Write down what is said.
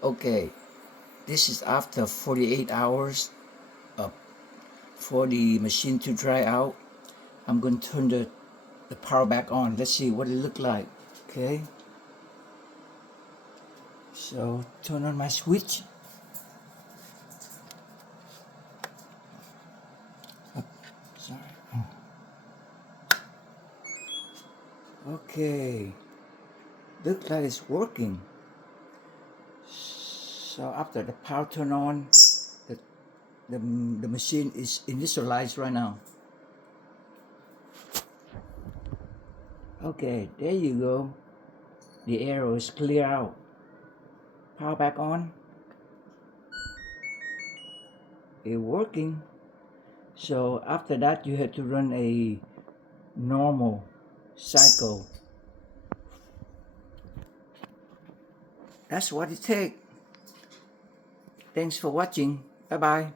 Okay, this is after 48 hours for the machine to dry out. I'm going to turn the power back on. Let's see what it look like. Okay, so turn on my switch. Sorry. Okay, looks like it's working. So after the power turn on, the, the machine is initialized right now. Okay, there you go. The arrow is clear out. Power back on. It's working. So after that, you have to run a normal cycle. That's what it takes. Thanks for watching. Bye bye.